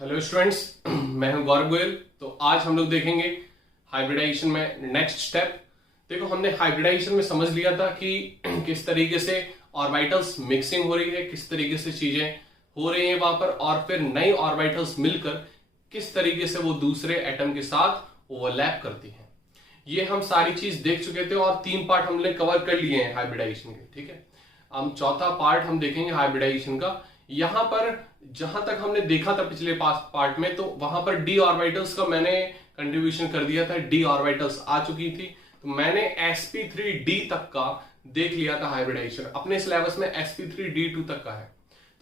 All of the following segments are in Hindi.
हेलो स्टूडेंट्स, मैं हूं गौरव गोयल। तो आज हम लोग देखेंगे हाइब्रिडाइजेशन में नेक्स्ट स्टेप। देखो, हमने हाइब्रिडाइजेशन में समझ लिया था कि किस तरीके से ऑर्बिटल्स मिक्सिंग हो रही है, किस तरीके से चीजें हो रही हैं वहां पर, और फिर नई ऑर्बिटल्स मिलकर किस तरीके से वो दूसरे एटम के साथ ओवरलैप करती हैं। ये हम सारी चीज देख चुके थे और 3 पार्ट हमने कवर कर लिए हैं हाइब्रिडाइजेशन के। ठीक है, हम चौथा पार्ट हम देखेंगे हाइब्रिडाइजेशन का। यहां पर जहां तक हमने देखा था पिछले पार्ट में, तो वहां पर डी ऑर्बिटल्स का मैंने कंट्रीब्यूशन कर दिया था, डी ऑर्बिटल्स आ चुकी थी। तो मैंने sp3d तक का देख लिया था हाइब्रिडाइजेशन। अपने सिलेबस में sp3d2 तक का है,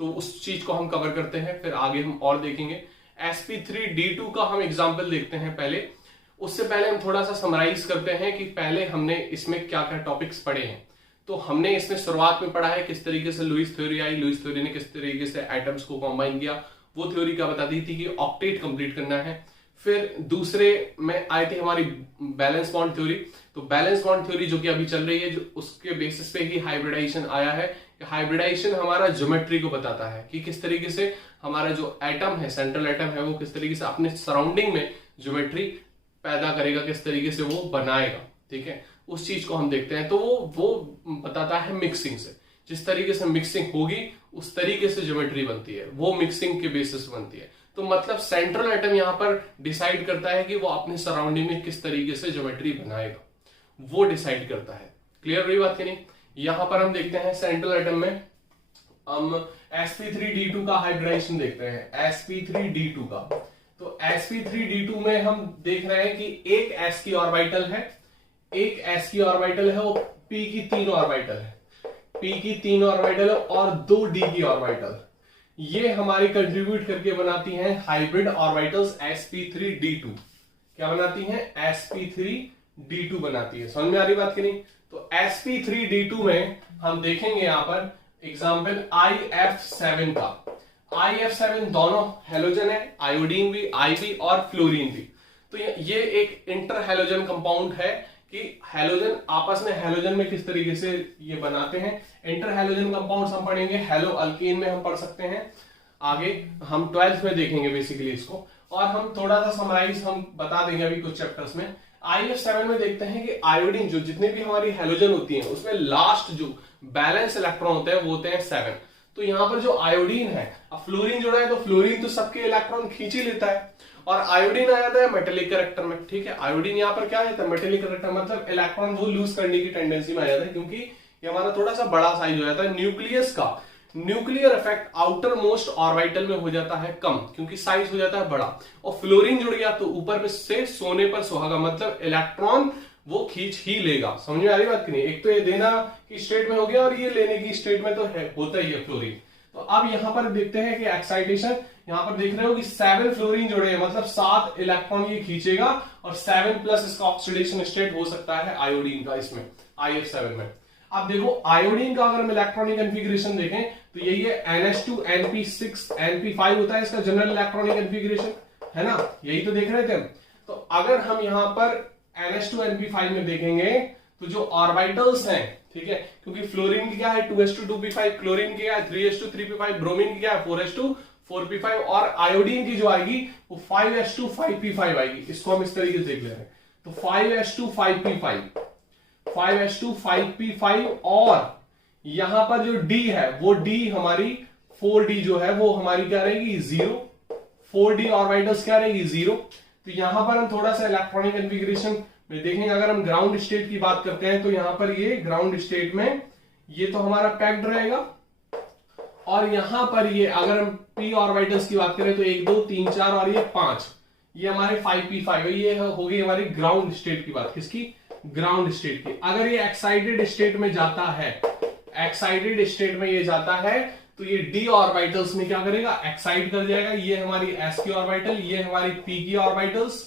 तो उस चीज को हम कवर करते हैं, फिर आगे हम और देखेंगे। sp3d2 का हम एग्जाम्पल देखते हैं पहले। उससे पहले हम थोड़ा सा समराइज करते हैं कि पहले हमने इसमें क्या क्या टॉपिक्स पढ़े हैं। तो हमने इसमें शुरुआत में पढ़ा है किस तरीके से लुईस थ्योरी आई, लुईस थ्योरी ने किस तरीके से एटम्स को कंबाइन किया। वो थ्योरी क्या बताती थी कि ऑक्टेट कंप्लीट करना है। फिर दूसरे में आई थी हमारी बैलेंस बॉन्ड थ्योरी। तो बैलेंस बॉन्ड थ्योरी जो कि अभी चल रही है, जो उसके बेसिस पे ही हाइब्रिडाइजेशन आया है। हाइब्रिडाइजेशन हमारा ज्योमेट्री को बताता है कि किस तरीके से हमारा जो एटम है, सेंट्रल एटम है, वो किस तरीके से अपने सराउंडिंग में ज्योमेट्री पैदा करेगा, किस तरीके से वो बनाएगा। ठीक है, उस चीज को हम देखते हैं। तो वो बताता है मिक्सिंग से, जिस तरीके से मिक्सिंग होगी उस तरीके से ज्योमेट्री बनती है, वो मिक्सिंग के बेसिस बनती है। तो मतलब सेंट्रल एटम यहां पर डिसाइड करता है कि वो अपने सराउंडिंग में किस तरीके से ज्योमेट्री बनाएगा, वो डिसाइड करता है। क्लियर हुई बात कि नहीं? यहां पर हम देखते हैं सेंट्रल एटम में हम sp3d2 का हाइब्रिडाइजेशन देखते हैं, sp3d2 का। तो sp3d2 में हम देख रहे हैं कि एक s की ऑर्बिटल है, एक s की ऑर्बिटल है, वो p की 3 ऑर्बिटल है, p की 3 ऑर्बिटल है और 2 d की ऑर्बिटल। ये हमारी कंट्रीब्यूट करके बनाती हैं हाइब्रिड ऑर्बिटल्स sp3d2। क्या बनाती हैं? sp3d2 बनाती है। समझ में आ रही बात कि नहीं? तो sp3d2 में हम देखेंगे यहां पर एग्जाम्पल IF7 का। IF7 दोनों हेलोजन है, आयोडीन भी, I भी और फ्लोरीन भी। तो ये एक इंटर हेलोजन कंपाउंड है कि हेलोजन आपस में हेलोजन में किस तरीके से ये बनाते हैं। इंटर हेलोजन कंपाउंड्स हम पढ़ेंगे, हेलो अल्कीन में हम पढ़ सकते हैं, आगे हम 12th में देखेंगे बेसिकली इसको। और हम थोड़ा सा समराइज हम बता देंगे अभी कुछ चैप्टर्स में। IF7 में देखते हैं कि आयोडीन, जो जितने भी हमारी हेलोजन होती हैं, उसमें लास्ट जो बैलेंस इलेक्ट्रॉन होते हैं वो होते हैं 7। तो यहां पर जो आयोडीन है, अब फ्लोरीन जुड़ा है तो फ्लोरीन तो सबके इलेक्ट्रॉन खींच ही लेता है, और आयोडीन आ जाता है मेटेलिक कैरेक्टर में। ठीक है, आयोडीन यहां पर क्या आ जाता है? मेटेलिक कैरेक्टर, मतलब इलेक्ट्रॉन वो लूज करने की टेंडेंसी में आ जाता है, क्योंकि ये हमारा थोड़ा सा बड़ा साइज हो जाता है। न्यूक्लियस का nuclear effect outer most orbital में हो जाता है कम, क्योंकि साइज हो जाता है बड़ा। और फ्लोरीन जुड़ गया तो ऊपर से सोने पर सुहागा, मतलब इलेक्ट्रॉन वो खींच ही लेगा। समझ में आ रही बात की नहीं? एक तो ये देना की स्टेट में हो गया और ये लेने की स्टेट में तो है, होता ही है फ्लोरीन। तो अब यहां पर देखते हैं कि एक्साइटेशन, यहां पर देख रहे हो कि 7 फ्लोरीन जुड़े हैं, मतलब 7 इलेक्ट्रॉन ये खींचेगा, और 7 प्लस इसका ऑक्सीडेशन स्टेट हो सकता है आयोडीन का इसमें, IF7 में। अब देखो आयोडीन का अगर हम इलेक्ट्रॉनिक कन्फिग्रेशन देखें तो यही है NH2 NP6 NP5 होता है इसका जनरल इलेक्ट्रॉनिक कन्फिग्रेशन, है ना? यही तो देख रहे थे हम। तो अगर हम यहां पर NH2 NP5 में देखेंगे तो जो ऑर्बिटल्स हैं, ठीक है, क्योंकि फ्लोरीन की क्या है 2s2 2p5, क्लोरीन की क्या है 3s2 3p5, ब्रोमीन की क्या है 4s2 4p5, और आयोडीन की जो आएगी वो 5s2 5p5 आएगी। इसको हम इस तरीके से देख ले रहे हैं। तो 5s2 5p5, 5s2 5p5, और यहां पर जो D है वो D हमारी 4D जो है वो हमारी क्या रहेगी 0, 4D ऑर्बिटल्स क्या रहेगी 0। तो यहां पर हम थोड़ा सा इलेक्ट्रॉनिक कन्फिग्रेशन में देखेंगे। अगर हम ग्राउंड स्टेट की बात करते हैं तो यहां पर ये ग्राउंड स्टेट में ये तो हमारा पैक्ड रहेगा, और यहां पर ये अगर हम p ऑर्बिटल्स की बात करें तो 1 2 3 4 और ये 5, ये हमारे 5p5 है। ये हो गई हमारी ग्राउंड स्टेट की बात। किसकी? ग्राउंड स्टेट की। अगर ये एक्साइटेड स्टेट में जाता है, एक्साइटेड स्टेट में ये जाता है, तो ये d ऑर्बिटल्स में क्या करेगा? एक्साइट कर जाएगा। ये हमारी s की ऑर्बिटल, ये हमारी p की ऑर्बिटल्स,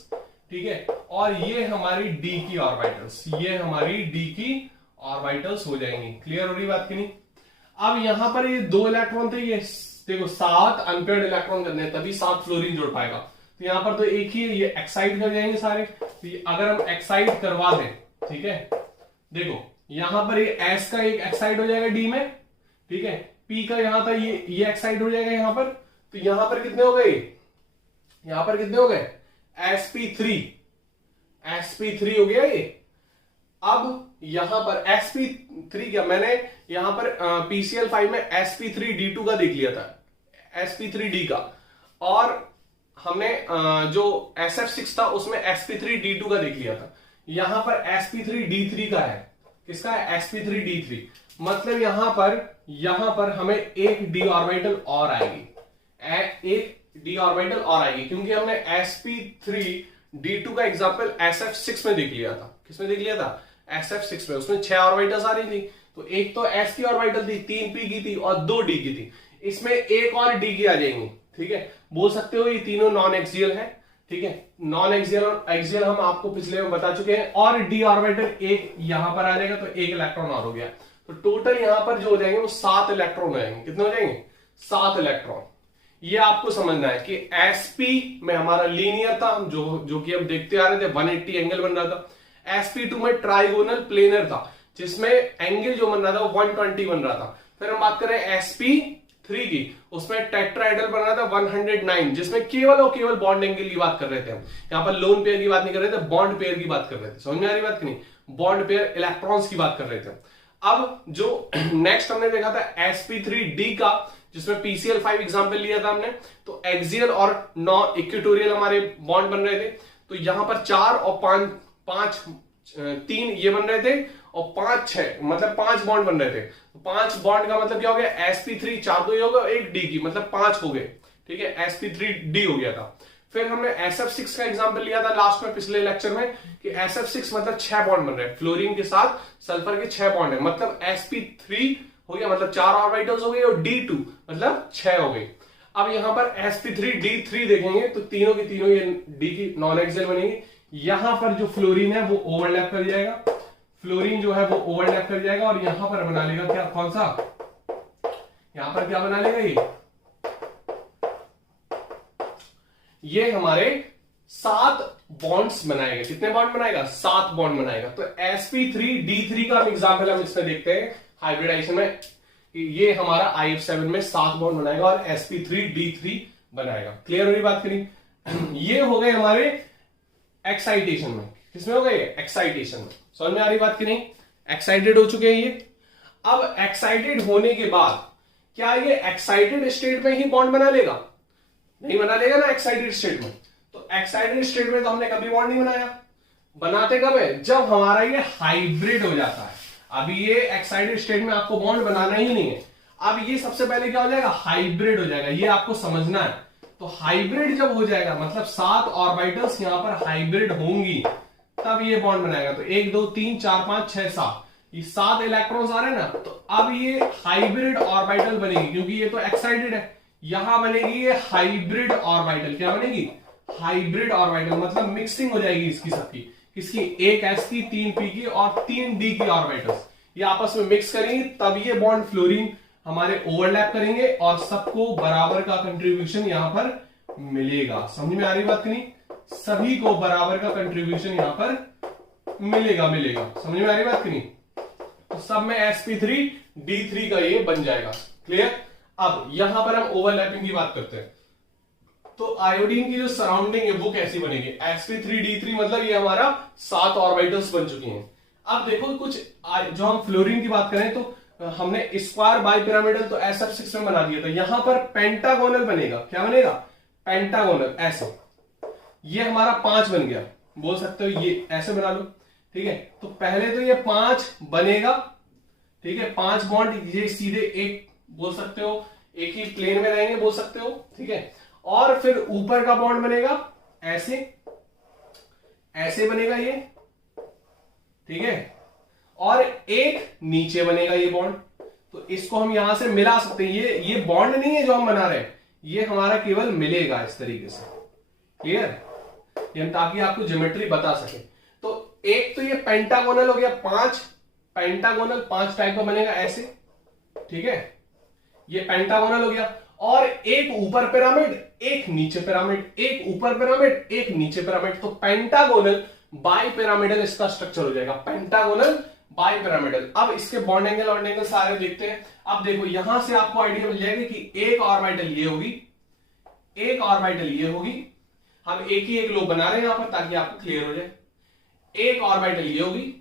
ठीक है, और ये हमारी d की ऑर्बिटल्स, ये हमारी d की ऑर्बिटल्स हो जाएंगी। क्लियर हो रही बात की नहीं? अब यहां पर ये 2 इलेक्ट्रॉन थे, ये देखो 7 अनपेयर्ड इलेक्ट्रॉन करने हैं, तभी 7 फ्लोरीन जोड़ पाएगा। तो यहां पर तो एक ही, ये एक्साइट कर जाएंगे सारे। तो अगर हम एक्साइट करवा दें, ठीक है, देखो यहां पर ये s का एक एक्साइट हो जाएगा d में, ठीक है, p का यहां था ये एक्साइट हो जाएगा यहां पर। तो यहां पर कितने हो गए? यहां पर कितने हो गए, sp3 हो गया ये। अब यहां पर sp3 क्या, मैंने यहां पर PCl5 में sp3d2 का देख लिया था, sp3d का, और हमने जो SF6 था उसमें sp3d2 का देख लिया था। यहां पर sp3d3 का है, किसका है, sp3d3। मतलब यहां पर हमें एक d ऑर्बिटल और आएगी, एक d ऑर्बिटल और आएगी, क्योंकि हमने sp3d2 का एग्जांपल SF6 में देख लिया था। किसमें देख लिया था, SF6 में, उसमें 6 ऑर्बिटल्स आ रही थी। तो एक तो s की ऑर्बिटल थी, 3p की थी और 2d की थी, इसमें एक और d की आ जाएंगी। ठीक है, बोल सकते हो ये तीनों नॉन एक्सियल है। ठीक है, नॉन एक्सियल और एक्सियल हम आपको पिछले में बता चुके हैं। और d ऑर्बिटल एक यहां पर आ जाएगा, तो एक इलेक्ट्रॉन और हो गया। तो टोटल यहां पर जो हो जाएंगे वो 7 इलेक्ट्रॉन हो जाएंगे। कितने हो जाएंगे, 7 इलेक्ट्रॉन। ये आपको समझना है कि sp में हमारा लीनियर था, जो कि हम देखते आ रहे थे, 180 एंगल बन रहा था। sp2 में ट्राइगोनल प्लेनर था, जिसमें एंगल जो बन रहा था वो 120 बन रहा था। फिर हम बात करें sp3 की, उसमें टेट्राहेड्रल बन रहा था 109, जिसमें केवल और केवल बॉन्ड एंगल की बात कर रहे थे हम। यहां पर लोन पेयर की बात नहीं कर रहे थे, बॉन्ड पेयर की बात कर रहे थे। समझ में आ रही बात कि नहीं, बॉन्ड पेयर इलेक्ट्रॉन्स की बात कर रहे थे। अब जो नेक्स्ट हमने देखा था sp3d का, जिसमें PCl5 एग्जांपल लिया था हमने, तो एक्सियल और नॉन इक्वेटोरियल हमारे बॉन्ड बन रहे थे। तो यहां पर 4 और 5 3 ये बन रहे थे, और 5 6 मतलब 5 बॉन्ड बन रहे थे। तो 5 बॉन्ड का मतलब क्या हो गया, sp3 4 तो ये होगा, एक d की, मतलब 5 हो गए। ठीक है, sp3d हो गया था। फिर हमने SF6 का एग्जांपल लिया था लास्ट में, पिछले लेक्चर में, कि SF6 मतलब 6 बॉन्ड बन रहे हैं, फ्लोरीन के साथ सल्फर के 6 बॉन्ड है, मतलब sp3 हो गया, मतलब 4 ऑर्बिटल्स हो गए, और d2 मतलब 6 हो गई। अब यहां पर sp3d3 देखेंगे तो तीनों की तीनों ये d की नॉन एक्सियल बनेगी। यहां पर जो फ्लोरीन है वो ओवरलैप कर जाएगा, फ्लोरीन जो है वो ओवरलैप कर जाएगा, और यहां पर बना लेगा क्या, कौन सा, यहां पर क्या बना लेगा, ये हमारे 7 बॉन्ड्स बनाएगा। कितने बॉन्ड बनाएगा, 7 बॉन्ड बनाएगा। तो sp3d3 का एग्जांपल हम इसमें देखते हैं हाइब्रिडाइजेशन में, ये हमारा IF7 में 7 बॉन्ड बनाएगा और sp3d3 बनाएगा। क्लियर हो रही बात करी। ये हो गए हमारे एक्साइटेशन में। किसमें हो गए, एक्साइटेशन में। समझ में आ रही बात की नहीं, एक्साइटेड हो चुके हैं ये। अब एक्साइटेड होने के बाद क्या ये एक्साइटेड स्टेट में ही बॉन्ड बना लेगा, नहीं बना लेगा ना एक्साइटेड स्टेट में। तो एक्साइटेड स्टेट में तो हमने कभी बॉन्ड नहीं बनाया, बनाते कब है, जब हमारा ये हाइब्रिड हो जाता है। अभी ये एक्साइटेड स्टेट में आपको बॉन्ड बनाना ही नहीं है, अब ये सबसे पहले क्या हो जाएगा, हाइब्रिड हो जाएगा। ये आपको समझना है। तो हाइब्रिड जब हो जाएगा, मतलब 7 ऑर्बिटल्स यहां पर हाइब्रिड होंगी, तब ये बॉन्ड बनाएगा। तो 1 2 3 4 5 6 7, ये 7 इलेक्ट्रॉन्स आ रहे हैं ना, तो अब ये हाइब्रिड ऑर्बिटल बनेगी, क्योंकि ये तो एक्साइटेड है। यहां बनेगी ये हाइब्रिड ऑर्बिटल। क्या बनेगी, हाइब्रिड ऑर्बिटल, मतलब मिक्सिंग हो जाएगी इसकी सबकी, किसकी, एक s की, 3p की और 3d की ऑर्बिटल्स, ये आपस में मिक्स करेंगे, तब ये बॉन्ड फ्लोरीन हमारे ओवरलैप करेंगे और सबको बराबर का कंट्रीब्यूशन यहां पर मिलेगा। समझ में आ रही बात नहीं, सभी को बराबर का कंट्रीब्यूशन यहां पर मिलेगा। समझ में आ रही बात नहीं, तो सब में sp3d3 का ये बन जाएगा। क्लियर। अब यहां पर हम ओवरलैपिंग की बात करते हैं। तो आयोडीन की जो सराउंडिंग है वो कैसी बनेगी, sp3d3 मतलब ये हमारा 7 ऑर्बिटल्स बन चुकी हैं। अब देखो कुछ जो हम फ्लोरीन की बात करें तो हमने स्क्वायर बाई पिरामिडल तो SF6 में बना दिया था, यहां पर पेंटागोनल बनेगा। क्या बनेगा, पेंटागोनल, ऐसे। ये हमारा 5 बन गया, बोल सकते हो ये ऐसे बना लो। ठीक है, तो पहले तो ये 5 बनेगा। ठीक है, 5 बॉन्ड ये सीधे एक, बोल सकते हो एक ही प्लेन में रहेंगे, बोल सकते हो। ठीक है, और फिर ऊपर का बॉन्ड बनेगा ऐसे, ऐसे बनेगा ये। ठीक है, और एक नीचे बनेगा ये बॉन्ड। तो इसको हम यहां से मिला सकते हैं। ये बॉन्ड नहीं है जो हम बना रहे हैं, ये हमारा केवल मिलेगा इस तरीके से। क्लियर, ताकि आपको ज्योमेट्री बता सके। तो एक तो ये पेंटागोनल हो गया, 5 पेंटागोनल 5 टाइप का बनेगा ऐसे। ठीक है, ये पेंटागोनल हो गया, और एक ऊपर पिरामिड, एक नीचे पिरामिड, एक ऊपर पिरामिड, एक नीचे पिरामिड। तो पेंटागोनल बाई पिरामिडल इसका स्ट्रक्चर हो जाएगा, पेंटागोनल बाई पिरामिडल। अब इसके बॉन्ड एंगल और एंगल सारे देखते हैं। अब देखो यहां से आपको आइडिया मिल जाएगा कि एक ऑर्बिटल ये होगी, एक ऑर्बिटल ये होगी, हम एक ही एक लोब बना रहे हैं यहां पर ताकि आपको क्लियर हो जाए। एक ऑर्बिटल ये होगी,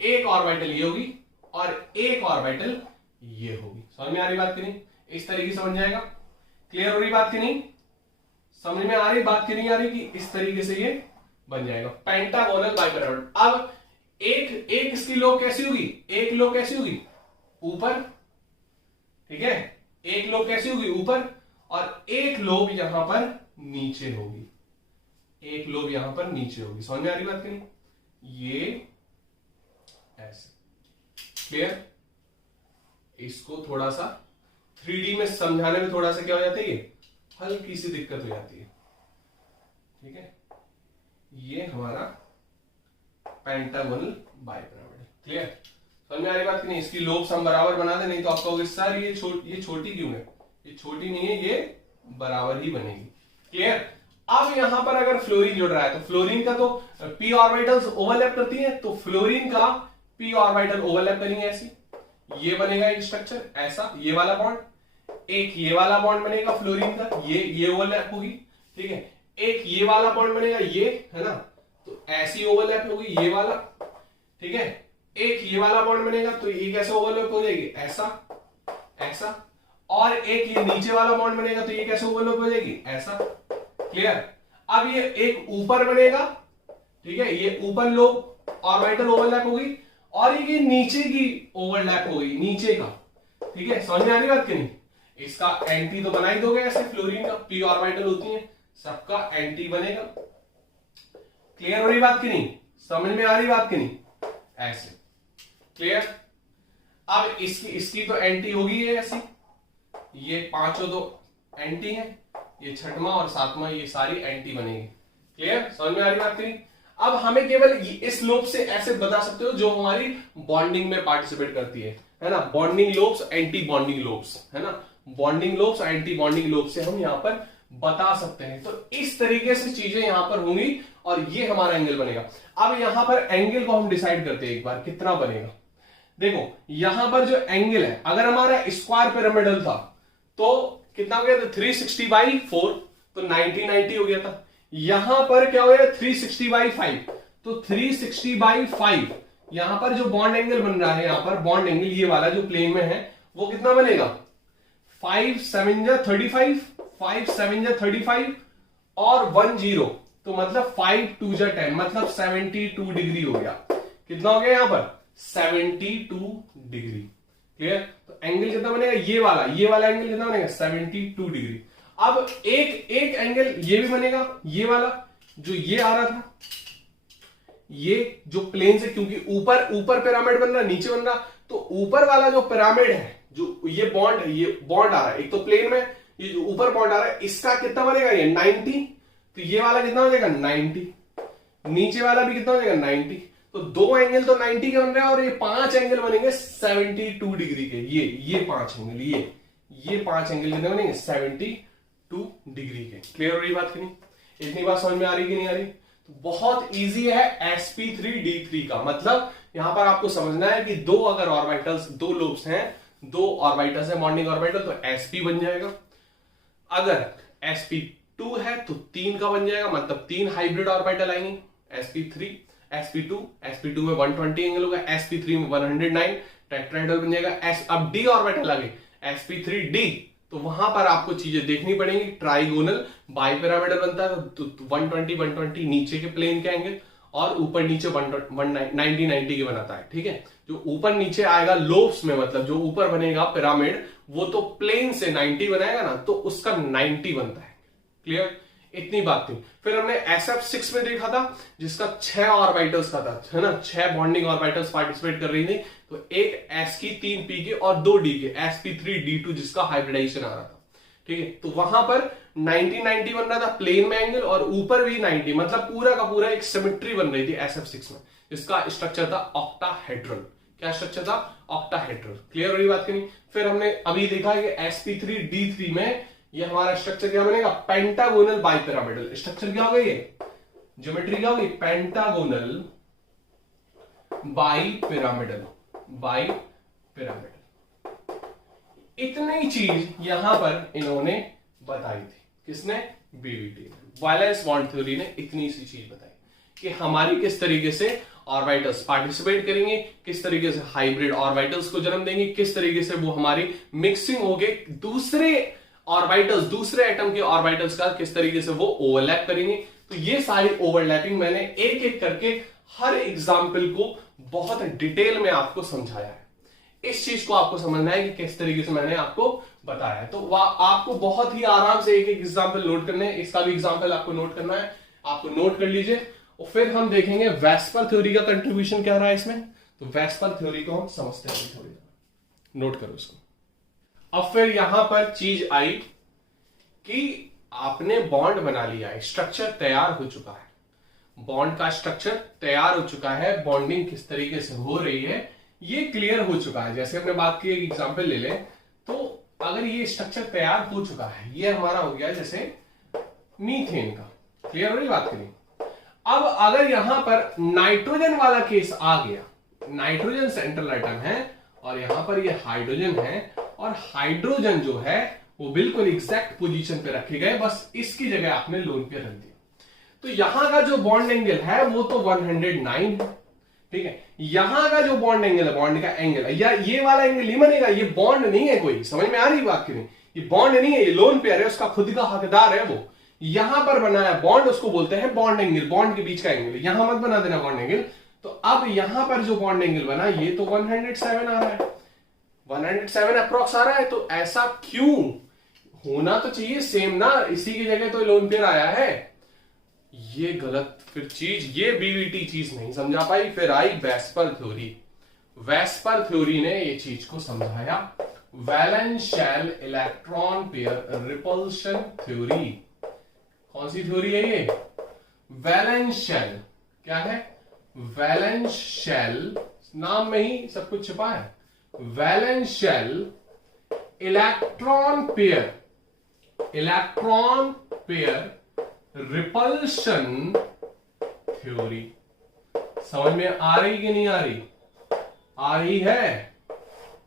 एक ऑर्बिटल ये होगी और एक ऑर्बिटल ये होगी। समझ में आ रही बात की नहीं? इस तरीके से समझ जाएगा। क्लियर हो रही बात की नहीं? समझ में आ रही बात की नहीं आ रही कि इस तरीके से ये बन जाएगा पेंटागोनल बाइपिरामिड। अब एक इसकी लोब कैसी होगी? एक लोब कैसी होगी? ऊपर, ठीक है, एक लोब कैसी होगी? ऊपर, और एक लोब यहां पर नीचे होगी, एक लोब यहां पर नीचे होगी। समझ में आ रही बात की नहीं? ये ऐसे। क्लियर? इसको थोड़ा सा 3D में समझाने में थोड़ा सा क्या हो जाता है, ये हल्की सी दिक्कत हो जाती है। ठीक है, ये हमारा पेंटागोनल बाइपिरामिड है। क्लियर? समझ में आ रही बात की नहीं? इसकी लोब्स हम बराबर बना दे, नहीं तो आप कहोगे सर ये छोटी क्यों है? ये छोटी नहीं है, ये बराबर ही बनेगी। क्लियर? अब यहां पर अगर फ्लोरीन जुड़ रहा है तो फ्लोरीन का तो p ऑर्बिटल्स ओवरलैप करती है, तो फ्लोरीन का p ऑर्बिटल ओवरलैप करेंगे ऐसी, ये बनेगा एक स्ट्रक्चर ऐसा, ये वाला बॉन्ड, एक ये वाला बॉन्ड बनेगा फ्लोरीन का, ये ओवरलैप होगी। ठीक है, एक ये वाला बॉन्ड बनेगा, ये है ना, तो ऐसी ओवरलैप होगी ये वाला। ठीक है, एक ये वाला बॉन्ड बनेगा तो ये कैसे ओवरलैप हो जाएगी? ऐसा, ऐसा, और एक ये नीचे वाला बॉन्ड बनेगा तो ये कैसे ओवरलैप हो जाएगी? ऐसा। क्लियर? अब ये एक ऊपर बनेगा, ठीक है, ये ऊपर लोब ऑर्बिटल ओवरलैप होगी, और ये नीचे की ओवरलैप होगी, नीचे का। ठीक है, समझ में आ रही बात कि नहीं? इसका एंटी तो बना ही दोगे ऐसे, फ्लोरीन का p ऑर्बिटल होती है, सबका एंटी बनेगा। क्लियर हो रही बात की नहीं? समझ में आ रही बात की नहीं? ऐसे। क्लियर? अब इसकी तो एंटी होगी ये ऐसी, ये पांचों तो एंटी है, ये छठवां और सातवां ये सारी एंटी बनेगी। क्लियर? समझ में आ रही बात की नहीं? अब हमें केवल इस लोब से ऐसे बता सकते हो जो हमारी बॉन्डिंग में पार्टिसिपेट करती है ना, bonding lobes, anti bonding lobes, है ना, bonding lobes, anti bonding lobes से हम यहां पर बता सकते हैं। तो इस तरीके से चीजें यहां पर होंगी और ये हमारा एंगल बनेगा। अब यहां पर एंगल को हम डिसाइड करते हैं एक बार, कितना बनेगा। देखो यहां पर जो एंगल है, अगर हमारा स्क्वायर पिरामिडल था तो कितना हो गया था? 360/4, तो 90 हो गया था। यहां पर क्या हो गया? 360/5, तो 360/5 यहां पर जो बॉन्ड एंगल बन रहा है, यहां पर बॉन्ड एंगल ये वाला जो प्लेन में है वो कितना बनेगा? 5 7 जा 35, 5 7 जा 35 और 1 0, तो मतलब 5 2 जा 10, मतलब 72 डिग्री हो गया। कितना हो गया यहां पर? 72 डिग्री। क्लियर? तो एंगल कितना बनेगा? ये वाला एंगल कितना बनेगा? 72 डिग्री। अब एक एंगल ये भी बनेगा, ये वाला जो ये आ रहा था, ये जो प्लेन से, क्योंकि ऊपर पिरामिड बन रहा, नीचे बन रहा, तो ऊपर वाला जो पिरामिड है, जो ये बॉन्ड आ रहा है, एक तो प्लेन में ये जो ऊपर बॉन्ड आ रहा है, इसका कितना बनेगा? ये 90, तो ये वाला कितना हो जाएगा? 90, नीचे वाला भी कितना हो जाएगा? 90। तो दो एंगल तो 90 के बन रहे हैं और ये 5 एंगल बनेंगे 72 डिग्री के। ये 5 एंगल, ये 5 एंगल कितने बनेंगे? 72 डिग्री के। क्लियर हो रही बात की नहीं? इतनी बात समझ में आ रही कि नहीं आ रही? तो बहुत इजी है sp3d3 का मतलब, यहां पर आपको समझना है कि दो अगर ऑर्बिटल्स, दो लोब्स हैं, दो ऑर्बिटल्स है बॉन्डिंग ऑर्बिटल, तो sp बन जाएगा। अगर sp2 है तो 3 का बन जाएगा, मतलब 3 हाइब्रिड ऑर्बिटल आएंगे, sp3 sp2 में 120 एंगल होगा, sp3 में 109 टेट्राहेड्रल बन जाएगा। अब d ऑर्बिटल आ गई sp3d, तो वहां पर आपको चीजें देखनी पड़ेंगी। ट्राइगोनल बाइपिरामिडल बनता है तो 120 नीचे के प्लेन के एंगल और ऊपर नीचे 90 के बनाता है। ठीक है, जो ऊपर नीचे आएगा लोब्स में, मतलब जो ऊपर बनेगा पिरामिड वो तो प्लेन से 90 बनाएगा ना, तो उसका 90 बनता है। क्लियर? इतनी बात थी। फिर हमने SF6 में देखा था जिसका 6 ऑर्बिटल्स का था, है ना, 6 बॉन्डिंग ऑर्बिटल्स पार्टिसिपेट कर रही थी, तो एक S की 3 P के और 2 D के, sp3d2 जिसका हाइब्रिडाइजेशन आ रहा था। ठीक है, तो वहां पर 90 बन रहा था प्लेन में एंगल और ऊपर भी 90, मतलब पूरा का पूरा एक सिमेट्री बन रही थी SF6 में, जिसका स्ट्रक्चर था ऑक्टाहेड्रल। क्या स्ट्रक्चर था? ऑक्टाहेड्रल। क्लियर हो रही बात की नहीं? फिर हमने अभी देखा कि sp3d3 में ये हमारा स्ट्रक्चर क्या बनेगा? Pentagonal bipyramidal. स्ट्रक्चर क्या होगा? ये ज्योमेट्री क्या होगी? Pentagonal bipyramidal. इतनी चीज यहां पर इन्होंने बताई थी। किसने? बीवीटी ने। वैलेंस बॉन्ड थ्योरी ने इतनी सी चीज बताई कि हमारी किस तरीके से ऑर्बिटल्स पार्टिसिपेट करेंगे, किस तरीके से हाइब्रिड ऑर्बिटल्स को जन्म देंगे, किस तरीके से वो हमारी मिक्सिंग होके दूसरे ऑर्बिटल्स, दूसरे एटम के ऑर्बिटल्स का किस तरीके से वो ओवरलैप करेंगे। तो ये सारी ओवरलैपिंग मैंने एक एक करके हर एग्जाम्पल को बहुत डिटेल में आपको समझाया है। इस चीज को आपको समझना है कि किस तरीके से मैंने आपको बताया है। तो आपको बहुत ही आराम से एक एक एग्जाम्पल नोट करने हैं। इसका भी एग्जाम्पल आपको नोट करना है, आपको नोट कर लीजिए और फिर हम देखेंगे वेस्पर थ्योरी का कंट्रीब्यूशन क्या रहा है इसमें। तो वेस्पर थ्योरी को हम समझते हैं थोड़ी, नोट करो इसको। अब फिर यहां पर चीज आई कि आपने बॉन्ड बना लिया है, स्ट्रक्चर तैयार हो चुका है, बॉन्ड का स्ट्रक्चर तैयार हो चुका है, बॉन्डिंग किस तरीके से हो रही है ये क्लियर हो चुका है। जैसे हमने बात की, एक एग्जांपल ले लें, तो अगर ये स्ट्रक्चर तैयार हो चुका है, ये हमारा हो गया जैसे मीथेन का, क्लियर हो रही बात करें। अब अगर यहां पर नाइट्रोजन वाला केस आ गया, नाइट्रोजन सेंट्रल एटम है और यहां पर ये हाइड्रोजन है और हाइड्रोजन जो है वो बिल्कुल एग्जैक्ट पोजीशन पे रखे गए, बस इसकी जगह आपने लोन पेयर रख दिया। तो यहां का जो बॉन्ड एंगल है वो तो 109 है, ठीक है। यहां का जो बॉन्ड एंगल है, बॉन्ड का एंगल है, या ये वाला एंगल नहीं बनेगा, ये बॉन्ड नहीं है कोई, समझ में आ रही बात की नहीं, ये बॉन्ड नहीं है, ये लोन पेयर है, उसका खुद का हकदार है वो। यहां पर बना है बॉन्ड, उसको बोलते हैं बॉन्ड एंगल, बॉन्ड के बीच का एंगल, यहां मत बना देना बॉन्ड एंगल। तो अब यहां पर जो बॉन्ड एंगल बना ये तो 107 आ रहा है, 107 अप्रॉक्स आ रहा है। तो ऐसा क्यों? होना तो चाहिए सेम ना, इसी की जगह तो लोन पेयर आया है। ये गलत फिर चीज, ये बीवीटी चीज नहीं समझा पाई। फिर आई वेस्पर थ्योरी। वेस्पर थ्योरी ने ये चीज को समझाया, valence shell electron pair repulsion theory. कौन सी थ्योरी है ये? Valence shell. क्या है? वैलेंस शेल, नाम में ही सब कुछ छिपा है। Valence shell electron pair, electron pair repulsion theory. समझ में आ रही कि नहीं आ रही? आ रही है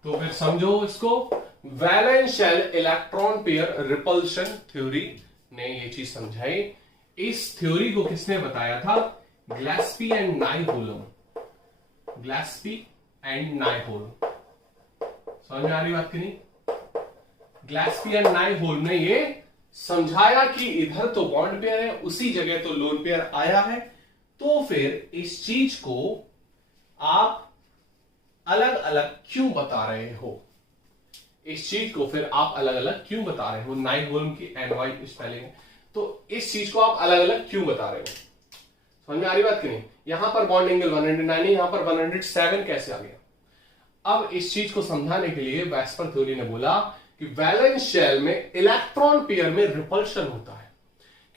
तो फिर समझो इसको। Valence shell electron pair repulsion theory ने ये चीज समझाई। इस थ्योरी को किसने बताया था? Gillespie and नाइहोलम। ग्लेस्पी एंड नाइहोलम, समझ में आ रही बात की नहीं? ग्लेस्पी एंड नाइहोलम ने ये समझाया कि इधर तो बॉन्ड पेयर है, उसी जगह तो लोन पेयर आया है। तो फिर इस चीज को आप अलग अलग क्यों बता रहे हो? इस चीज को फिर आप अलग अलग क्यों बता रहे हो? नाइहोलम की NY स्पेलिंग है, तो इस चीज को आप अलग अलग क्यों बता रहे हो? समझ में आ रही बात की नहीं? यहां पर बॉन्ड एंगल 109 है, यहां पर 107 कैसे आ गया? अब इस चीज को समझाने के लिए वेस्पर थ्योरी ने बोला कि वैलेंस शेल में इलेक्ट्रॉन पेयर में रिपल्शन होता है,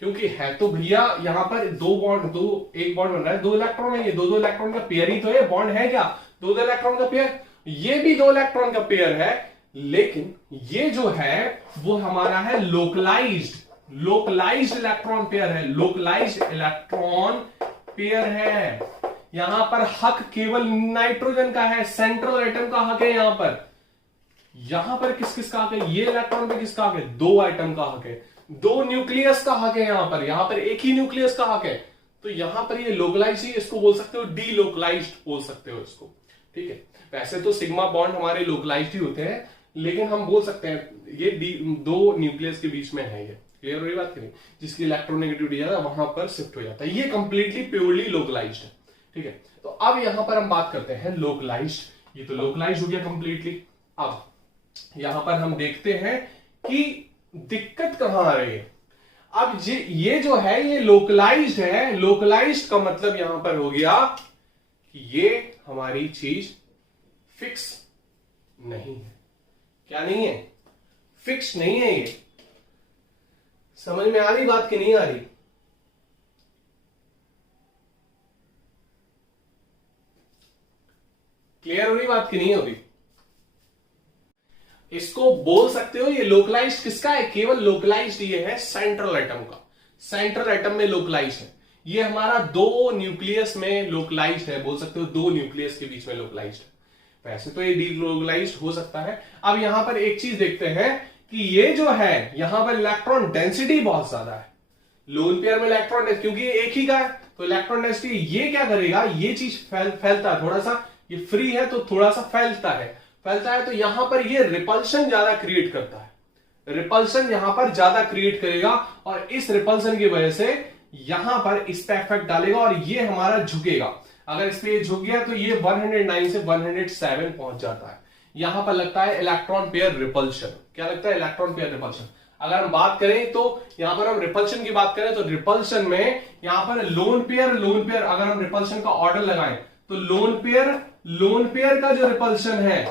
क्योंकि है तो भैया यहां पर दो बॉन्ड, एक बॉन्ड बन रहा है, 2 इलेक्ट्रॉन है, ये 2 इलेक्ट्रॉन का पेयर ही तो है, बॉन्ड है क्या? 2 इलेक्ट्रॉन का पेयर, ये भी 2 इलेक्ट्रॉन का पेयर है, लेकिन ये जो है वो हमारा है लोकलाइज्ड, लोकलाइज्ड इलेक्ट्रॉन पेयर है, लोकलाइज्ड इलेक्ट्रॉन पेयर है। यहां पर हक केवल नाइट्रोजन का है, सेंट्रल एटम का हक है। यहां पर किस किस का हक है? ये इलेक्ट्रॉन पे किसका हक है? 2 एटम का हक है, 2 न्यूक्लियस का हक है। यहां पर एक ही न्यूक्लियस का हक है। तो यहां पर ये लोकलाइज ही, इसको बोल सकते हो डी लोकलाइज्ड बोल सकते हो इसको, ठीक है। वैसे तो सिग्मा बॉन्ड हमारे लोकलाइज्ड ही होते हैं, लेकिन हम बोल सकते हैं ये 2 न्यूक्लियस के बीच में है। ये क्लियर हो रही बात करें? जिसकी इलेक्ट्रोनेगेटिविटी ज्यादा वहां पर शिफ्ट हो जाता है, ये कंप्लीटली प्योरली लोकलाइज्ड है, ठीक है। तो अब यहां पर हम बात करते हैं लोकलाइज्ड। ये तो लोकलाइज्ड हो गया कंप्लीटली। अब यहां पर हम देखते हैं कि दिक्कत कहां आ रही है। अब ये जो है ये लोकलाइज्ड है। लोकलाइज्ड का मतलब यहां पर हो गया कि ये हमारी चीज फिक्स नहीं है। क्या नहीं है? फिक्स नहीं है। ये समझ में आ रही बात कि नहीं आ रही? क्लियर हो रही बात कि नहीं हो रही? इसको बोल सकते हो ये लोकलाइज्ड किसका है? केवल लोकलाइज्ड ये है सेंट्रल एटम का, सेंट्रल एटम में लोकलाइज्ड है। ये हमारा 2 न्यूक्लियस में लोकलाइज्ड है, बोल सकते हो 2 न्यूक्लियस के बीच में लोकलाइज्ड है। वैसे तो ये डीलोकलाइज्ड हो सकता है। अब यहां पर एक चीज देखते हैं कि ये जो है यहां पर इलेक्ट्रॉन डेंसिटी बहुत ज्यादा है, लोन पेयर में इलेक्ट्रॉन डेंसिटी, क्योंकि ये एक ही का है तो इलेक्ट्रॉन डेंसिटी ये क्या करेगा, ये चीज फैलता है थोड़ा सा, ये फ्री है तो थोड़ा सा फैलता है तो यहां पर ये रिपल्शन ज्यादा क्रिएट करता है, रिपल्शन यहां पर ज्यादा क्रिएट करेगा और इस रिपल्शन की वजह से यहां पर इस पे इफेक्ट डालेगा और ये हमारा झुकेगा। अगर इस पे झुक गया तो ये 109 से 107 पहुंच जाता है। यहां पर लगता है इलेक्ट्रॉन पेयर रिपल्शन। क्या लगता है? Electron pair repulsion. अगर हम बात करें तो यहां पर हम रिपल्शन की बात करें तो रिपल्शन में यहां पर लोन पेयर अगर हम रिपल्शन का ऑर्डर लगाएं तो लोन पेयर का जो रिपल्शन है,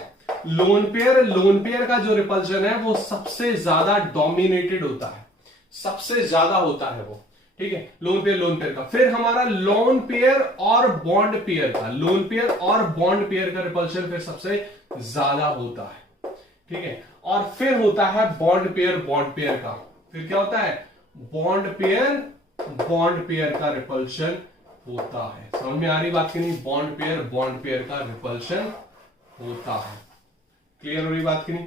लोन पेयर का जो रिपल्शन है वो सबसे ज्यादा डोमिनेटेड होता है, सबसे ज्यादा होता है वो, ठीक है, लोन पेयर का। फिर हमारा लोन पेयर और बॉन्ड पेयर का, लोन पेयर और बॉन्ड पेयर का रिपल्शन फिर सबसे ज्यादा होता है, ठीक है। और फिर होता है बॉन्ड पेयर का, फिर क्या होता है? बॉन्ड पेयर का रिपल्शन होता है। समझ में आ रही बात की नहीं? बॉन्ड पेयर का रिपल्शन होता है। क्लियर हो रही बात की नहीं?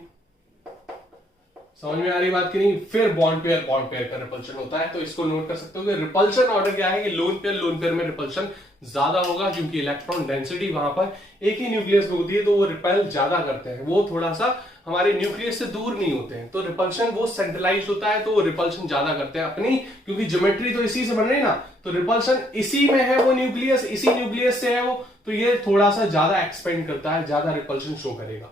समझ में आ रही बात की नहीं? फिर बॉन्ड पेयर का रिपल्शन होता है। तो इसको नोट कर सकते हो कि रिपल्शन ऑर्डर क्या है कि लोन पेयर में रिपल्शन ज्यादा होगा, क्योंकि इलेक्ट्रॉन डेंसिटी वहां पर एक ही न्यूक्लियस में होती है तो वो रिपेल ज्यादा करते हैं, वो थोड़ा सा हमारे न्यूक्लियस से दूर नहीं होते हैं, तो रिपल्शन वो सेंट्रलाइज होता है तो वो रिपल्शन ज्यादा करते हैं अपनी, क्योंकि ज्योमेट्री तो इसी से बन रही ना, तो रिपल्शन इसी में है, वो न्यूक्लियस इसी न्यूक्लियस से है वो, तो ये थोड़ा सा ज्यादा एक्सपेंड करता है, ज्यादा रिपल्शन शो करेगा,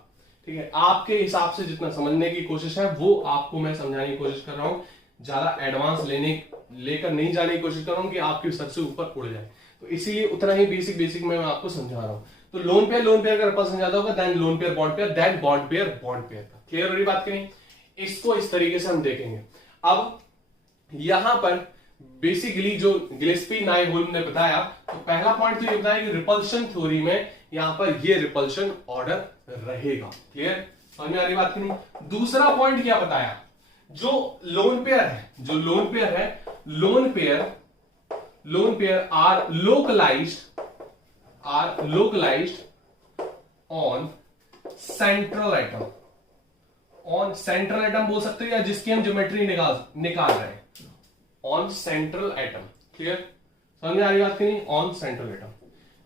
ठीक है। आपके हिसाब से जितना समझने की कोशिश है वो आपको मैं समझाने की कोशिश कर रहा हूं, ज्यादा एडवांस लेकर नहीं जाने की कोशिश कर रहा हूं कि आपके सर से ऊपर उड़ जाए, तो इसीलिए उतना ही बेसिक में मैं आपको समझा रहा हूं। तो लोन पेयर का रिपल्शन ज्यादा होगा, then lone pair bond pair का। क्लियर हो रही बात की नहीं? इसको इस तरीके से हम देखेंगे। अब यहां पर बेसिकली जो गिलेस्पी नायहोल्म ने बताया, तो पहला पॉइंट तो ये बताया कि रिपल्शन थ्योरी में यहां पर ये रिपल्शन ऑर्डर रहेगा। क्लियर? समझ में आ रही बात की नहीं? दूसरा पॉइंट क्या बताया? जो lone pair are localised on central atom बोल सकते हो, या जिसकी हम ज्योमेट्री निकाल रहे हैं, ऑन सेंट्रल एटम। क्लियर? समझ में आ रही बात की नहीं? On central atom.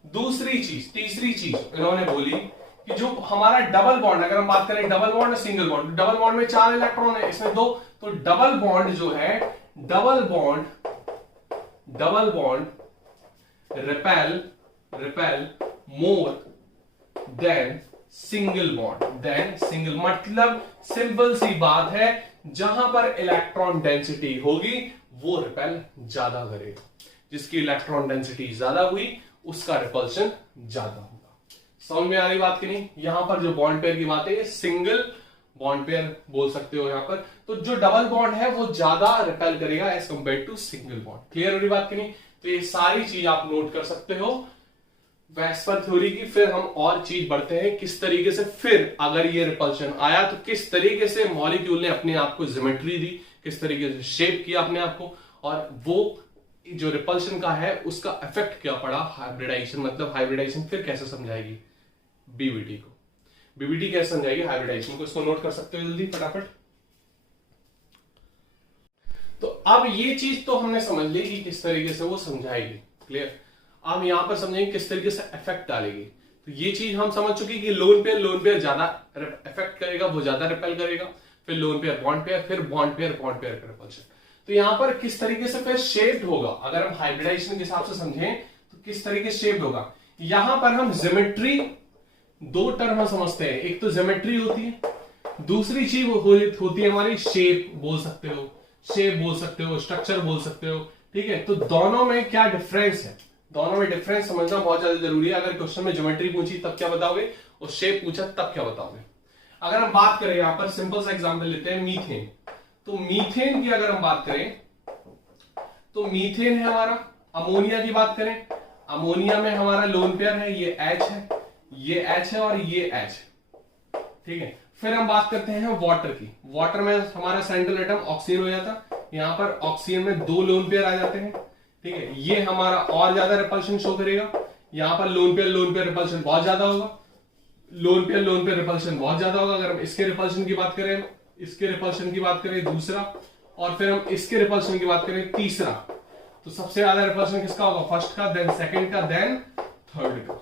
तीसरी चीज इन्होंने बोली कि जो हमारा डबल बॉन्ड, अगर हम बात करें डबल बॉन्ड और सिंगल बॉन्ड, डबल बॉन्ड में 4 इलेक्ट्रॉन है, इसमें 2, तो डबल बॉन्ड जो है, double bond repel more than single bond, मतलब सिंपल सी बात है, जहां पर इलेक्ट्रॉन डेंसिटी होगी वो रिपेल ज्यादा करेगा, जिसकी इलेक्ट्रॉन डेंसिटी ज्यादा हुई उसका रिपल्शन ज्यादा होगा। समझ में आ रही बात की नहीं? यहां पर जो बॉन्ड पेयर की बात है, ये सिंगल बॉन्ड पेयर बोल सकते हो यहां पर, तो जो डबल बॉन्ड है वो ज्यादा रिपेल करेगा as compared to single bond. Clear हो रही बात की नहीं? तो ये सारी चीज आप नोट कर सकते हो वेस्पर थ्योरी की। फिर हम और चीज बढ़ते हैं, किस तरीके से फिर अगर ये रिपल्शन आया तो किस तरीके से मॉलिक्यूल ने अपने आप को ज्योमेट्री दी, किस तरीके से शेप किया अपने आप को, और वो जो रिपल्शन का है उसका इफेक्ट क्या पड़ा हाइब्रिडाइजेशन, मतलब हाइब्रिडाइजेशन फिर कैसे समझाएगी बीबीटी कैसे समझाएगी हाइब्रिडाइजेशन को। इसको नोट कर सकते हो जल्दी फटाफट। तो अब ये चीज तो हमने समझ ली कि किस तरीके से वो समझाएगी। क्लियर? अब यहां पर समझेंगे किस तरीके से इफेक्ट डालेगी। तो ये चीज हम समझ चुके कि लोन पेयर ज्यादा इफेक्ट करेगा, वो ज्यादा रिपेल करेगा, फिर लोन पेयर बॉन्ड पेयर, फिर बॉन्ड पेयर का रिपल्शन। तो यहां पर किस तरीके से फिर शेप्ड होगा, अगर हम हाइब्रिडाइजेशन के हिसाब से समझें तो किस तरीके से शेप्ड होगा। यहां पर हम ज्योमेट्री 2 टर्म समझते हैं, एक तो ज्योमेट्री होती है, दूसरी चीज होती है हमारी शेप बोल सकते हो, स्ट्रक्चर बोल सकते हो, ठीक है। तो दोनों में क्या डिफरेंस है, दोनों में डिफरेंस समझना बहुत ज्यादा जरूरी है। अगर क्वेश्चन में ज्योमेट्री पूछी तब क्या बताओगे, और शेप पूछा तब क्या बताओगे। अगर हम बात करें यहां पर सिंपल सा एग्जांपल लेते हैं, मीथेन। तो मीथेन की अगर हम बात करें तो मीथेन है हमारा। अमोनिया की बात करें, अमोनिया में हमारा लोन पेयर है, ये H है, ये H है और ये H, ठीक है। फिर हम बात करते हैं वाटर की। वाटर में हमारा सेंट्रल एटम ऑक्सीजन हो जाता, यहां पर ऑक्सीजन में 2 लोन पेयर आ जाते हैं, ठीक है। ये हमारा और ज्यादा रिपल्शन शो करेगा, यहां पर लोन पेयर रिपल्शन बहुत ज्यादा होगा, लोन पेयर रिपल्शन बहुत ज्यादा होगा। अगर हम इसके रिपल्शन की बात करें, इसके रिपल्शन की बात करें दूसरा, और फिर हम इसके रिपल्शन की बात करें तीसरा, तो सबसे ज्यादा रिपल्शन किसका होगा? फर्स्ट का, देन सेकंड का, देन थर्ड का।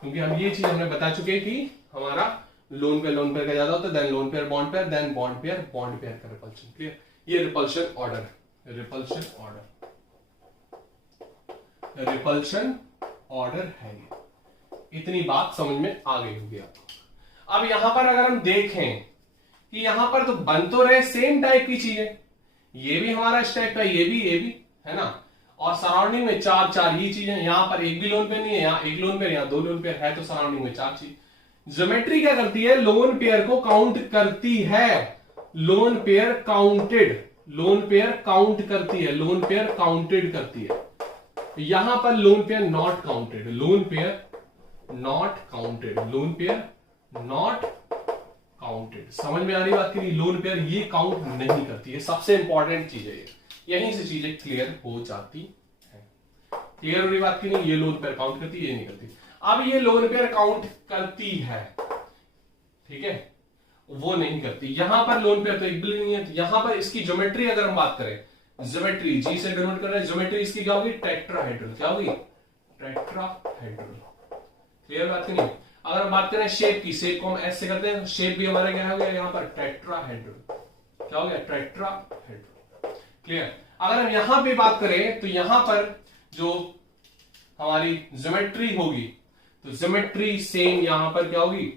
क्योंकि हम ये चीज हमने बता चुके कि हमारा लोन पेयर का ज्यादा होता है, then lone pair bond pair, then bond pair का रिपल्शन। क्लियर? ये रिपल्शन ऑर्डर है ये। इतनी बात समझ में आ गई होगी आपको। अब यहां पर अगर हम देखें कि यहां पर तो बन तो रहे सेम टाइप की चीजें, ये भी हमारा इस टाइप का, ये भी है ना, और सराउंडिंग में चार ही चीजें। यहां पर एक भी लोन पेयर नहीं है, यहां एक लोन पेयर, यहां दो लोन पेयर है, तो सराउंडिंग में 4 चीज। ज्योमेट्री क्या करती है? लोन पेयर को काउंट करती है। लोन पेयर काउंट करती है, लोन पेयर काउंटेड करती है। यहां पर lone pair not counted, lone pair not counted. समझ में आ रही बात? की लोन पेयर ये काउंट नहीं करती है। सबसे इंपॉर्टेंट चीज है ये, यहीं से चीजें क्लियर हो जाती है। क्लियर हो रही बात की नहीं? ये लोन पेयर काउंट करती है, ये नहीं करती। अब ये लोन पेयर काउंट करती है, ठीक है, वो नहीं करती। यहां पर लोन पेयर तो एक भी नहीं है, तो यहां पर इसकी ज्योमेट्री अगर हम बात करें, ज्योमेट्री जी से डिनोट कर रहे हैं, ज्योमेट्री इसकी क्या होगी? टेट्राहेड्रल। क्या होगी? टेट्राहेड्रल। क्लियर बात की नहीं? अगर हम बात करें शेप की, शेप को हम एस से करते हैं, शेप भी हमारा क्या हो गया यहां पर? टेट्राहेड्रल। क्या हो गया? टेट्राहेड्रल। क्लियर? अगर हम यहां पे बात करें तो यहां पर जो हमारी ज्योमेट्री होगी, तो ज्योमेट्री सेम यहां पर क्या होगी?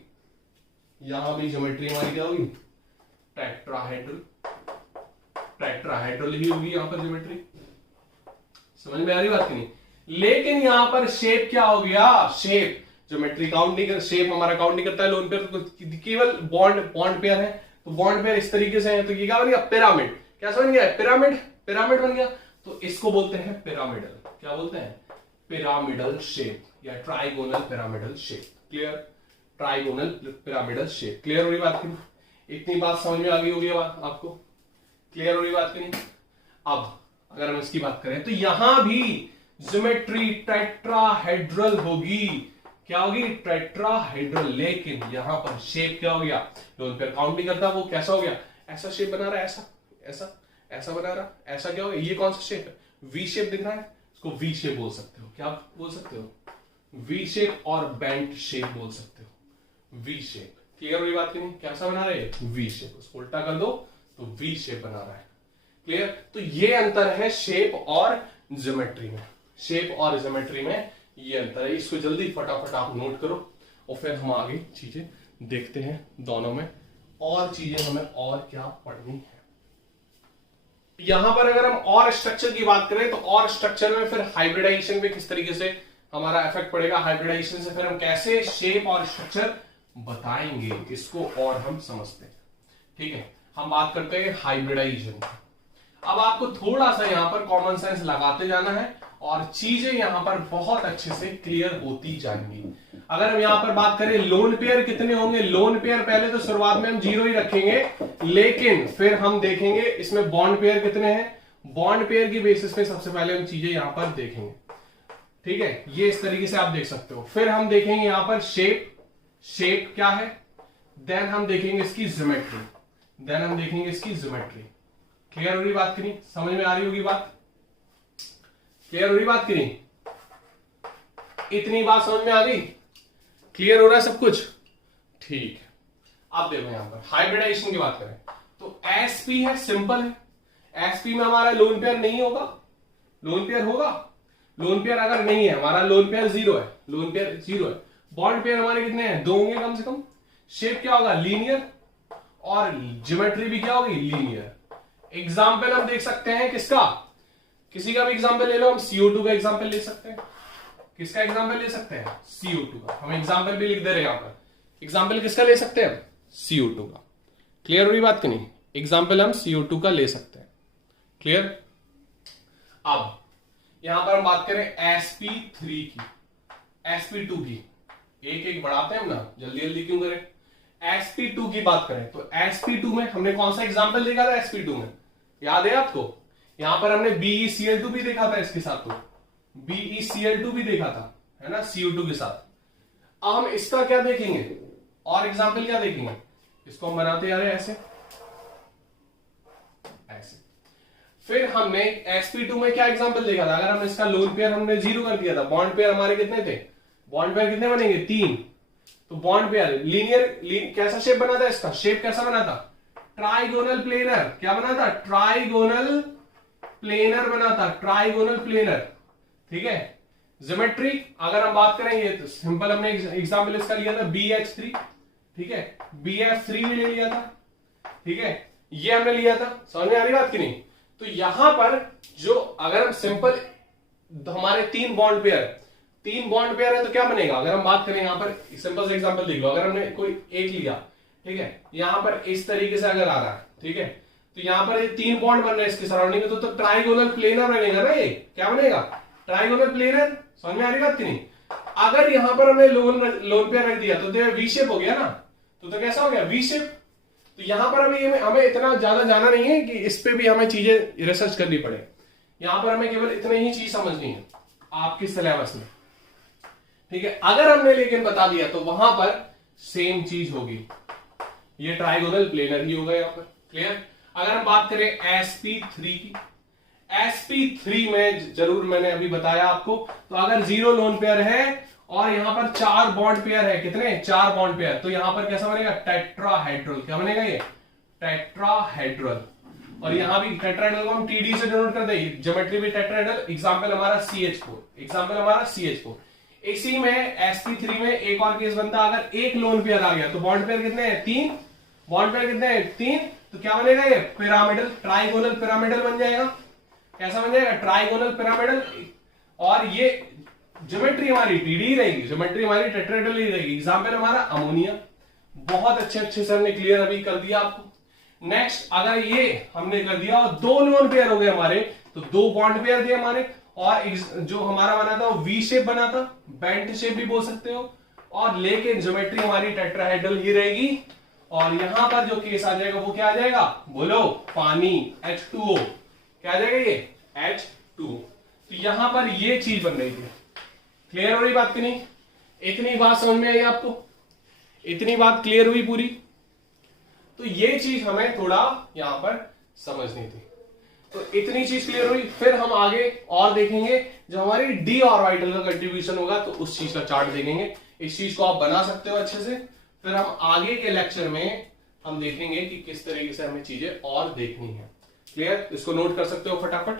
यहां भी ज्योमेट्री हमारी क्या होगी? टेट्राहेड्रल ही होगी यहां पर ज्योमेट्री। समझ में आ रही बात की नहीं? लेकिन यहां पर शेप क्या हो गया? शेप ज्योमेट्री काउंट नहीं कर, शेप हमारा काउंट नहीं करता है। लोन पेयर तो केवल बॉन्ड पेयर है, तो बॉन्ड पेयर इस तरीके से है, तो ये क्या बन गया? पिरामिड। क्या बन गया? पिरामिड बन गया। तो इसको बोलते हैं पिरामिडल। क्या बोलते हैं? पिरामिडल शेप या trigonal pyramidal shape. Clear? Trigonal pyramidal shape. Clear हो रही बात की? इतनी बात समझ में आ गई होगी आपको? क्लियर हो रही बात की नहीं? अब अगर हम इसकी बात करें तो यहां भी ज्योमेट्री टेट्राहेड्रल होगी। क्या होगी? टेट्राहेड्रल। लेकिन यहां पर शेप क्या हो गया? लोन पेयर काउंट नहीं करता, वो कैसा हो गया? ऐसा शेप बना रहा है, ऐसा बना रहा, ऐसा क्या हो गया? ये कौन सा शेप है? वी शेप दिख रहा है, इसको वी शेप बोल सकते हो। क्या बोल सकते हो? वी शेप और बेंट शेप बोल सकते हो। V shape. क्लियर हो रही बात की नहीं? कैसा बना रहे? V shape. उसको उल्टा कर दो तो वी शेप बना रहा है। क्लियर? तो ये अंतर है शेप और ज्योमेट्री में। शेप और ज्योमेट्री में ये अंतर है। इसको जल्दी फटाफट आप नोट करो, और फिर हम आगे चीजें देखते हैं दोनों में, और चीजें हमें और क्या पढ़नी है। यहां पर अगर हम और स्ट्रक्चर की बात करें, तो और स्ट्रक्चर में फिर हाइब्रिडाइजेशन पे किस तरीके से हमारा इफेक्ट पड़ेगा, हाइब्रिडाइजेशन से फिर हम कैसे शेप और स्ट्रक्चर बताएंगे, इसको और हम समझते हैं। ठीक है, हम बात करते हैं हाइब्रिडाइजेशन। अब आपको थोड़ा सा यहां पर कॉमन सेंस लगाते जाना है, और चीजें यहां पर बहुत अच्छे से क्लियर होती जाएंगी। अगर हम यहां पर बात करें लोन पेयर कितने होंगे, लोन पेयर पहले तो शुरुआत में हम 0 ही रखेंगे, लेकिन फिर हम देखेंगे इसमें बॉन्ड पेयर कितने हैं। बॉन्ड पेयर की बेसिस पे सबसे पहले हम चीजें यहां पर देखेंगे। ठीक है, ये इस तरीके से आप देख सकते हो। फिर हम देखेंगे यहां पर शेप क्या है, देन हम देखेंगे इसकी ज्योमेट्री, क्लियर हो रही बात की नहीं? समझ में आ रही होगी बात? क्लियर हो रही बात की नहीं? इतनी बात समझ में आ गई? क्लियर हो रहा है सब कुछ? ठीक है। अब देखो यहां पर हाइब्रिडाइजेशन की बात करें तो एसपी है, सिंपल है। एसपी में हमारा लोन पेयर नहीं होगा, लोन पेयर होगा? लोन पेयर अगर नहीं है, हमारा लोन पेयर 0 है, लोन पेयर 0 है। बॉन्ड पेयर हमारे कितने हैं? 2 होंगे कम से कम। शेप क्या होगा? लीनियर, और ज्योमेट्री भी क्या होगी? लीनियर। एग्जाम्पल हम देख सकते हैं किसका, किसी का भी एग्जाम्पल ले लो, हम CO2 का एग्जाम्पल ले सकते हैं। किसका एग्जाम्पल ले सकते हैं? CO2 का। हम एग्जाम्पल भी लिख दे रहे हैं यहां पर। एग्जाम्पल किसका ले सकते हैं? CO2 का। क्लियर हो रही बात की नहीं? एग्जाम्पल हम CO2 का ले सकते हैं। क्लियर? अब यहां पर हम बात करें sp3 की, sp2 की, एक एक बढ़ाते हैं हम ना, जल्दी जल्दी क्यों करें। sp2 की बात करें तो sp2 में हमने कौन सा एग्जाम्पल देखा था? sp2 में याद है आपको? यहां पर हमने BeCl2 भी देखा था, इसके साथ तो BeCl2 भी देखा था, है ना, CO2 के साथ। अब हम इसका क्या देखेंगे, और एग्जाम्पल क्या देखेंगे? इसको हम बनाते जा रहे हैं ऐसे, फिर हमने sp2 में क्या एग्जांपल देखा था, अगर हमने इसका लोन पेयर हमने 0 कर दिया था, बॉन्ड पेयर हमारे कितने थे, बॉन्ड पेयर कितने बनेंगे 3। तो बॉन्ड पेयर लीनियर कैसा शेप बना था, इसका शेप कैसा बना था, ट्राइगोनल प्लेनर। क्या बना था, ट्राइगोनल प्लेनर बना था, ट्राइगोनल प्लेनर। ठीक है। ज्योमेट्री अगर हम बात करेंगे तो सिंपल हमने एग्जांपल इसका लिया था BH3। ठीक है, BF3 भी ले लिया था। ठीक है, ये हमने लिया था। समझ में आ रही बात की नहीं। तो यहां पर जो अगर हम सिंपल हमारे 3 बॉन्ड पेयर है तो क्या बनेगा, अगर हम बात करें यहां पर सिंपल से एग्जांपल देख लो, अगर हमने कोई एक लिया, ठीक है, यहां पर इस तरीके से अगर आ रहा है, ठीक है, तो यहां पर ये 3 बॉन्ड बन रहे हैं इसके सराउंडिंग में, तो ट्राइगोनल प्लेनर बनेगा ना, ये क्या बनेगा, ट्राइगोनल प्लेनर। समझ में आ रही बात की नहीं। अगर यहां पर हमने लोन पेयर रख दिया तो वी शेप हो गया ना, तो कैसा हो गया, वी शेप। तो यहां पर अभी हमें इतना ज्यादा जाना नहीं है कि इस पे भी हमें चीजें रिसर्च करनी पड़े। यहां पर हमें केवल इतनी ही चीज समझनी है आपके सिलेबस में। ठीक है, अगर हमने लेकिन बता दिया तो वहां पर सेम चीज होगी, ये ट्राइगोनल प्लेनर ही होगा यहां पर। क्लियर। अगर हम बात करें sp3 की, sp3 में जरूर मैंने अभी बताया आपको, तो अगर 0 लोन पेयर है और यहां पर 4 बॉन्ड पेयर है, कितने, 4 बॉन्ड पेयर, तो यहां पर कैसा बनेगा, टेट्राहेड्रल। क्या बनेगा ये, टेट्राहेड्रल। और यहां भी टेट्राहेड्रल को हम TD से डिनोट कर देंगे, ज्योमेट्री भी टेट्राहेड्रल। एग्जांपल हमारा CH4, इसी में sp3 में एक और केस बनता है, अगर एक लोन पेयर आ गया तो बॉन्ड पेयर कितने हैं, 3 बॉन्ड पेयर कितने हैं, 3, तो क्या बनेगा ये, पिरामिडल, ट्राइगोनल पिरामिडल बन जाएगा। कैसा बन जाएगा, ट्राइगोनल पिरामिडल। और ये ज्योमेट्री हमारी TD रहेगी, ज्योमेट्री हमारी टेट्राहेड्रल ही रहेगी। एग्जांपल हमारा अमोनिया। बहुत अच्छे से हमने क्लियर अभी कर दिया आपको। नेक्स्ट, अगर ये हमने कर दिया और 2 लोन पेयर हो गए हमारे, तो 2 बॉन्ड पेयर थे हमारे, और जो हमारा बना था वो वी शेप बना था, बेंट शेप भी बोल सकते हो, और लेकिन ज्योमेट्री हमारी टेट्राहेड्रल ही रहेगी। और यहां पर जो केस आ जाएगा वो क्या आ जाएगा, बोलो, पानी, H2O। क्या आ जाएगा ये, H2O। तो यहां पर ये चीज बन रही थी। क्लियर हो रही बात की नहीं, इतनी बात समझ में आई आपको, इतनी बात क्लियर हुई पूरी। तो ये चीज हमें थोड़ा यहां पर समझनी थी। तो इतनी चीज क्लियर हुई। फिर हम आगे और देखेंगे, जो हमारी डी ऑर्बिटल का कंट्रीब्यूशन होगा तो उस चीज का चार्ट देखेंगे। इस चीज को आप बना सकते हो अच्छे से। फिर हम आगे के लेक्चर में हम देखेंगे कि किस तरीके से हमें चीजें और देखनी है। क्लियर, इसको नोट कर सकते हो फटाफट।